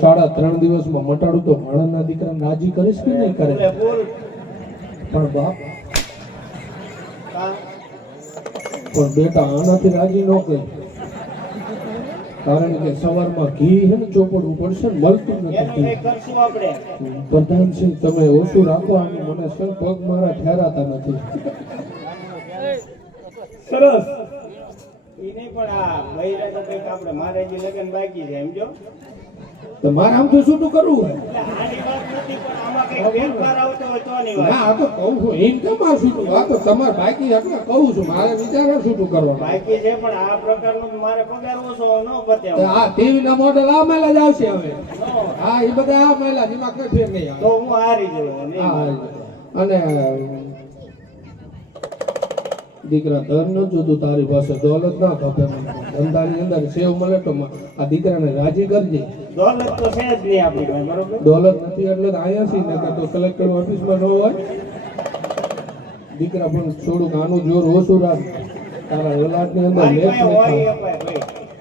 3.5 દિવસમાં મટાડું તો માણસના દીકરાને રાજી કરીશ કે નહીં કરે? પણ બાપ પણ બેટા આનાથી રાજી ન કરે, કારણ કે સવારમાં ઘી હે ને ચોપડવું પડશે ને મળતું નથી. પ્રધાનસિંહ તમે ઓછું રાખો, અને મને સર પગ મારા ઠેરાતા નથી. સરસ. તો મારે આમ તો શું કરવું? ના આ તો કહું છું એમ કેમ આ શું? આ તો તમારે બાકી એટલે કહું છું, મારે વિચારો શું કરવાનું બાકી છે, પણ આ પ્રકારનું મારે પગાર ઓછો ન પતે. આ ટીવી ના મોડલ આ મેલા જ આવશે હવે. હા એ બધા આ મેલા જેમાં કઈ ફેર નહીં આવે. તો હું હારી જઉં. અને દીકરા ધન ન જોતું, તારી પાસે દોલત ના ખપે, ધંધાની અંદર સેવ મળે તો આ દીકરાને રાજી કરજે. દોલત તો છે જ નહીં આપણી પાસે, બરોબર? દોલત નથી એટલે આયા છીએ ને તો કલેક્ટર ઓફિસમાં ન હોય. દીકરા પણ થોડુંક આનું જોર ઓછું રાખ. તારા લલાટની અંદર લેખ લખાશે,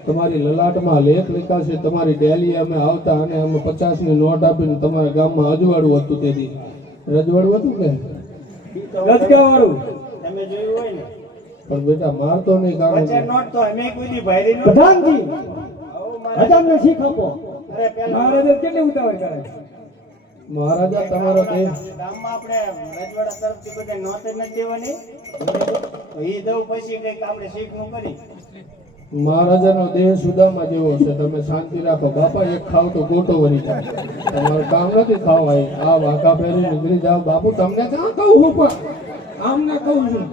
તમારી લલાટમાં લેખ લખાશે. તમારી ડેલી અમે આવતા અને અમે 50 ની નોટ આપીને તમારા ગામમાં અજવાળું હતું, તેથી રજવાડું હતું કે રજગાવાળું તમે જોયું હોય ને. પણ બેટા મારતો નહીં, કારણ કે નોટ તો અમે કોઈ દી ભાઈરી નો. પ્રધાનજી હજામને શીખ આપો. અરે પેલા મહારાજ કેટલી ઉતાવળ કરે? મહારાજા તમારો દેહ ગામમાં આપણે રજવાડા તરફથી બધા નોટ જ નથી દેવાની. ઈ દઉં પછી કઈક આપણે શીખ નું કરી. મહારાજાનો દેહ સુદામા જેવો છે, તમે શાંતિ રાખો. બાપા એક ખાવ તો ગોટો વળી જાય, તમારું કામ નથી ખાવા. આ વાંકા ફેરી નીકળી જાવ. બાપુ તમને ક્યાં કહું હું, પણ આમને કહું છું.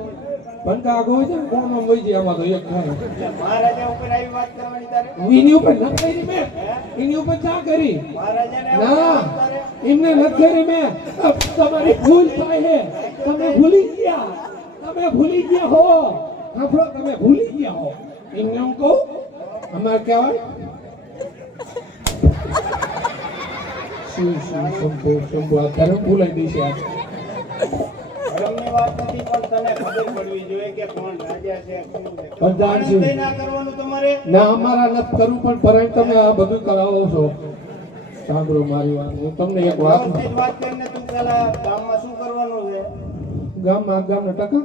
પંકા આગો હોય છે ને કોણ વહી જાય આમાં તો એક ખાય. મહારાજા ઉપર આવી વાત કરવાની તારે? એની ઉપર નથી કરી મેં, એની ઉપર ચા કરી મહારાજાને ના, એમને નથી કરી મેં. તમારી ભૂલ થાય છે, તમે ભૂલી ગયા, તમે ભૂલી ગયા હો. આપણો તમે ભૂલી ગયા હો. એમને હું કહું અમારે કહેવાય શિવ શિવ શંભુ શંભુ. અત્યારે ભૂલાઈ દઈશ. આ ધર્મની વાત નથી, પણ તને ખબર પડવી જોઈએ કે કોણ રાજા છે, કોણ છે. પ્રધાનસિંહ ના કરવાનું તમારે. ના અમારા નથી કરવું, પણ પરાય તમે આ બધું કરાવો છો. સાંભળો મારી વાત, હું તમને એક વાત કરીને તું પેલા ગામમાં શું કરવાનું છે? ગામમાં ગામના ટકા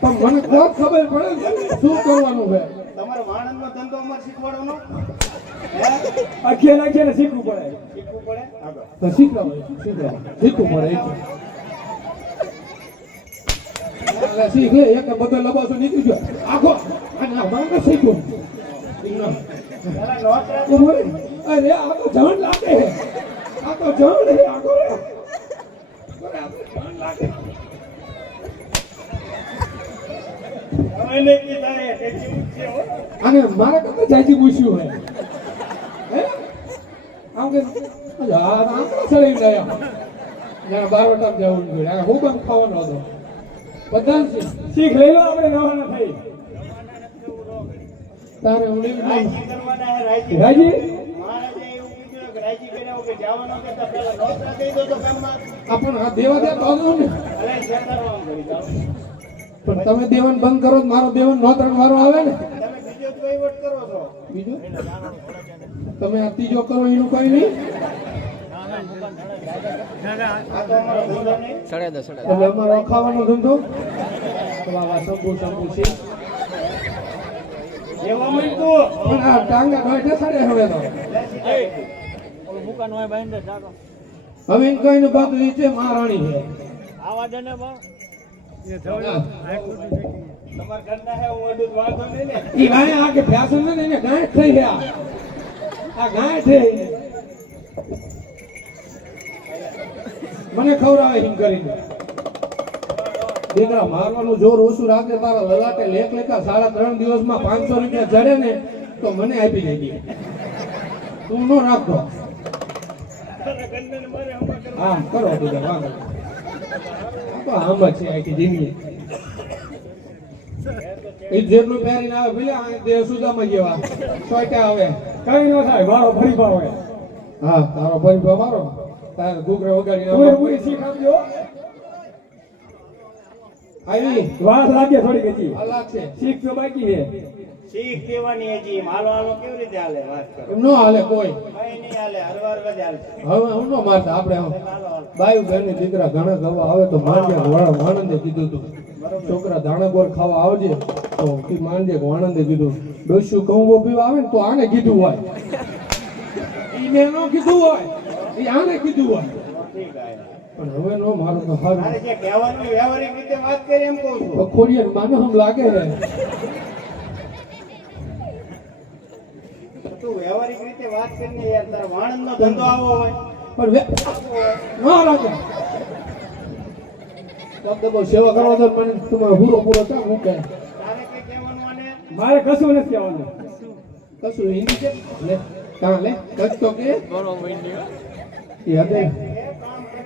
પણ મને કોઈ ખબર પડે શું કરવાનું છે. તમારે વાણંદનો ધંધો અમારે શીખવાડવાનો. અખિયા નાખીને શીખવું પડે. શીખવું પડે. આગળ તો શીખવું પડે. એટલે શીખ લે, એક બધો લબાસો નીકળી ગયો આખો. અને અમારે શીખવું પેલા નોટ રાખો. અરે આ તો જણ લાગે, આ તો જણ હે. આગો જણ લાગે. એને કીધા એ કેવું છે હો. અને મારા કરતા જાજી પૂછ્યું હે આમ કે આંકડા ચડી ગયા. જરા 12 વટા જવું જોઈએ. હું પણ ખાવાનો હતો. બધા શીખ લઈ લો, આપણે રવાના થઈ. તારે રાજી કરવાના હે, રાજી. રાજી મહારાજે એવું કીધું કે રાજી કર્યા વગર જવાનો કરતા પેલા નોટ રાખી દો તો ગામમાં. આપણ આ દેવા દે તો ને. અરે શેતારવાનું કરી જાઓ. પણ તમે દેવાન બંધ કરો, મારો દેવાન નોતરણ વારો આવે ને. તમે બીજો જ વહીવટ કરો છો. બીજું તમે આ ત્રીજો કરો એનું કઈ નહીં. આ તો અમારો ધંધો નહીં. એટલે અમારો ખાવાનો ધંધો વાવા શંભુ શંભુ છે. એવા મળતું. પણ આ ટાંગા બેઠે સાડે હવે તો મુકાન હોય બાંધે ટાકો. હવે એમ કઈ ને બાદ એ છે મહારાણી છે. આવા દે ને બા. તમાર ઘરના હે ઓડું વાંધો નહીં ને. ઈ ગાય આ કે ફેશન ને એને ગાંઠ થઈ ગયા. આ ગાંઠ છે મને ખવડાવે એમ કરીને. દીકરા મારવાનું જોર ઓછું રાખે. તારા લલાટે લેખ લેખા 3.5 દિવસમાં 500 રૂપિયા જડે ને તો મને આપી દેજે. તું નો રાખતો. હા કરો દીકરા વાંધો. આ તો આમ જ છે આખી જિંદગી. એ જેટલું પહેરીને આવે ભલે આ દેહ સુદામાં જેવા સોટા આવે કઈ ન થાય. મારો પરિભાવ હોય. હા તારો પરિભાવ મારો. તારે ઘૂઘરા વગાડી પૂરી શીખ આપજો. આવી વાત લાગે થોડી ગઈ. અલગ છે. શીખ તો બાકી છે. શીખ દેવાની હજી એમ હાલો હાલો કેવી રીતે હાલે વાત કરો એમ નો હાલે કોઈ. કઈ નહીં હાલે હરવાર જ હાલશે હવે હું નો મારતા આપણે આમ હાલો હાલો બાયુ ઘરની દીકરા ઘણા ગવા આવે તો માંડ્યા વાળા વાણંદે કીધું તું છોકરા દાણા બોર ખાવા આવજે તો કી માંડે વાણંદે કીધું ડોસ્યું કઉંબો પીવા આવે ને તો આને કીધું હોય ઈને નો કીધું હોય એ આને કીધું હોય ઠીક આવે પણ હવે નો મારો તો હારું મારે જે કહેવાનું વ્યવહારિક રીતે વાત કરી એમ કહું છું ખોડિયાર માનો હમ લાગે હે તું વ્યવહારિક રીતે વાત કરીને યાર તારા વાણંદનો ધંધો આવો હોય પણ ના લાગે તમને બહુ સેવા કરવા દો મને તમારો પૂરો ચા મૂકે તારે કઈ કહેવાનું આને મારે કશું નથી કહેવાનું. કશું હિન્દી છે લે કાં લે કચ તો કે એ હદે એ કામ કરે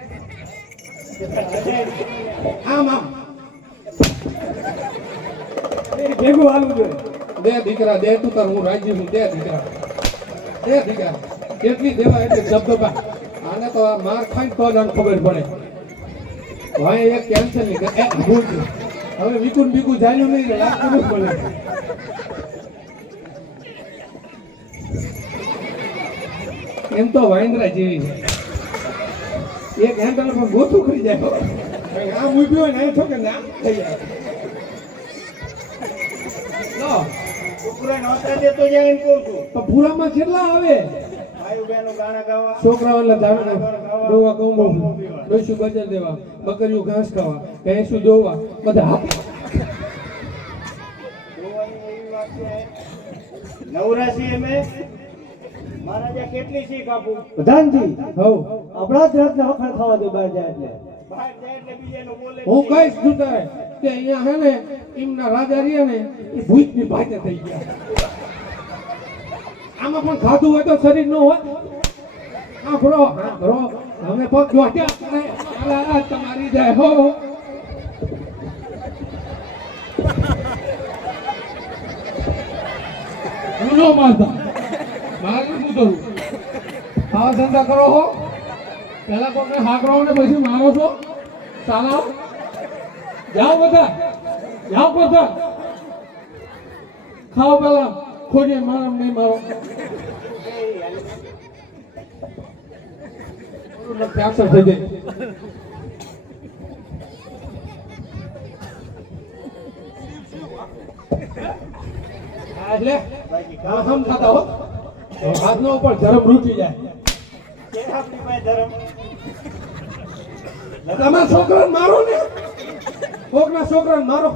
આમ આમ એ ભેગું હાલવું જોઈએ. દે દીકરા દે તું તાર હું રાજી છું દે દીકરા કેટલી દેવા એટલે જબદબા આને તો આ માર ખાઈને તો જ આને ખબર પડે ભાઈ એક કેન્સલ નહીં એ ભૂલ છે. હવે વિકુન બીકું જાયું નહીં ને લાગતું નથી પડે એમ તો વાંદરા જેવી છે એક હેન્ડલ પર ગોથું ખરી જાય આમ ઉભી હોય ને એ છો કે ના થઈ જાય લો છોકરા નહોતા દેતો જાય એમ કહું છું તો પૂરામાં કેટલા આવે ભાઈ બહેનો ગાણા ગાવા છોકરાઓ એટલે દાણા દોવા કૌમો ડોસું બજાર દેવા બકરીઓ ઘાસ ખાવા ભેંસું દોવા બધા આપે જોવાની એવી વાત છે નવરાશી અમે મહારાજા કેટલી શીખ આપું પ્રધાનજી હવ આપણા જ રાતના વખાણ ખાવા દો બહાર જાય એટલે. બહાર જાય એટલે બીજાનું બોલે હું કઈશ તું તારે કે અહીંયા હે ને એમના રાજા રહ્યા ને એ ભૂતની ભાતે થઈ ગયા આમાં પણ ખાધું હોય તો શરીર નો હોય હા ભરો હવે પગ જોટ્યા કરે આલા તમારી જાય હો હું નો મારતા મારે શું કરું આવા ધંધા કરો હો પેલા કોઈને હાકરો ને પછી મારો છો સાલા જાઓ બધા ખાઓ પેલા ખોજે મારો નહીં મારો કેન્સર થઈ ગઈ એટલે હમ ખાતા હો હાથનો ઉપર ધર્મ રૂટી જાય કે આપણી પાસે ધર્મ તમે છોકરાને મારો ને કોકના છોકરાને મારો